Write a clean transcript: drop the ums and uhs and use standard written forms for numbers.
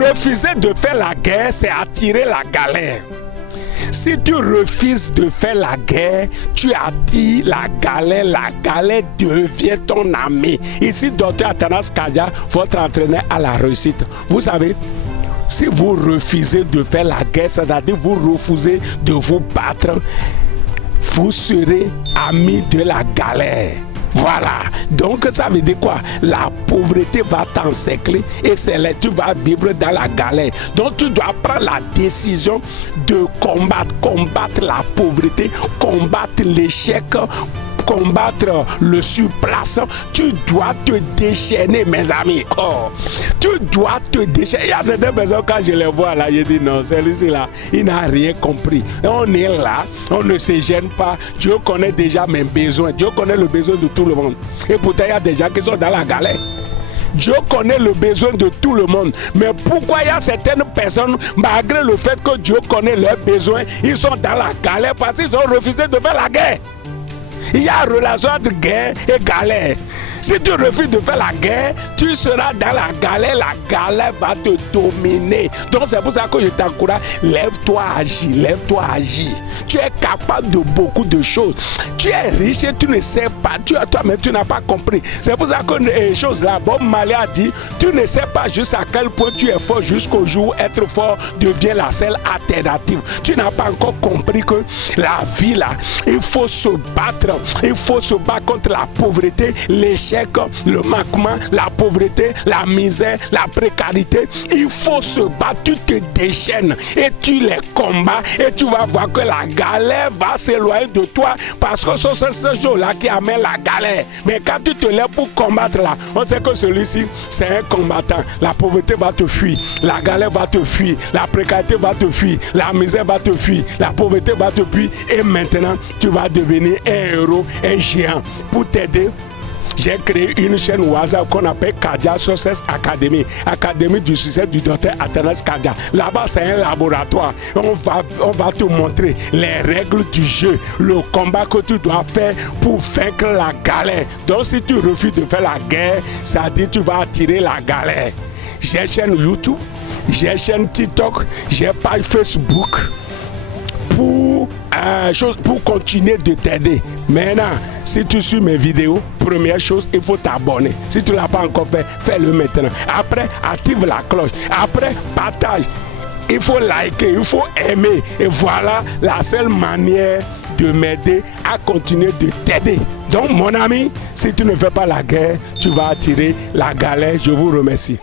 Refuser de faire la guerre, c'est attirer la galère. Si tu refuses de faire la guerre, tu attires la galère devient ton ami. Ici, Dr Athanas Kadia, votre entraîneur à la réussite. Vous savez, si vous refusez de faire la guerre, c'est-à-dire vous refusez de vous battre, vous serez ami de la galère. Voilà, donc ça veut dire quoi? La pauvreté va t'encercler et c'est là que tu vas vivre dans la galère. Donc tu dois prendre la décision de combattre la pauvreté, combattre l'échec, combattre le surplace. Tu dois te déchaîner, mes amis. Oh, tu dois te déchaîner. Il y a certaines personnes, quand je les vois là, je dis non, celui-ci là, il n'a rien compris. Et on est là, on ne se gêne pas. Dieu connaît déjà mes besoins. Dieu connaît le besoin de tout le monde. Et pourtant, il y a des gens qui sont dans la galère. Dieu connaît le besoin de tout le monde. Mais pourquoi il y a certaines personnes, malgré le fait que Dieu connaît leurs besoins, ils sont dans la galère parce qu'ils ont refusé de faire la guerre? Il y a une relation entre guerre et galère. Si tu refuses de faire la guerre, tu seras dans la galère va te dominer. Donc c'est pour ça que je t'encourage, lève-toi, agis. Tu es capable de beaucoup de choses. Tu es riche et tu ne sais pas, toi-même tu n'as pas compris. C'est pour ça que les choses là, Bob Marley a dit, tu ne sais pas juste à quel point tu es fort jusqu'au jour où être fort devient la seule alternative. Tu n'as pas encore compris que la vie là, il faut se battre contre la pauvreté, l'échec, le manquement, la pauvreté, la misère, la précarité. Il faut se battre, tu te déchaînes et tu les combats et tu vas voir que la galère va s'éloigner de toi parce que c'est ce jour-là qui amène la galère. Mais quand tu te lèves pour combattre là, on sait que celui-ci, c'est un combattant. La pauvreté va te fuir, la galère va te fuir, la précarité va te fuir, la misère va te fuir, la pauvreté va te fuir et maintenant tu vas devenir un héros, un géant. Pour t'aider, j'ai créé une chaîne au hasard qu'on appelle Kadia Success Academy, Académie du succès du docteur Athanas Kadia. Là-bas, c'est un laboratoire. On va te montrer les règles du jeu, le combat que tu dois faire pour vaincre la galère. Donc, si tu refuses de faire la guerre, ça dit que tu vas attirer la galère. J'ai chaîne YouTube, j'ai chaîne TikTok, j'ai page Facebook. Pour continuer de t'aider. Maintenant, si tu suis mes vidéos, première chose, il faut t'abonner. Si tu ne l'as pas encore fait, fais-le maintenant. Après, active la cloche. Après, partage. Il faut liker, il faut aimer. Et voilà la seule manière de m'aider à continuer de t'aider. Donc, mon ami, si tu ne fais pas la guerre, tu vas attirer la galère. Je vous remercie.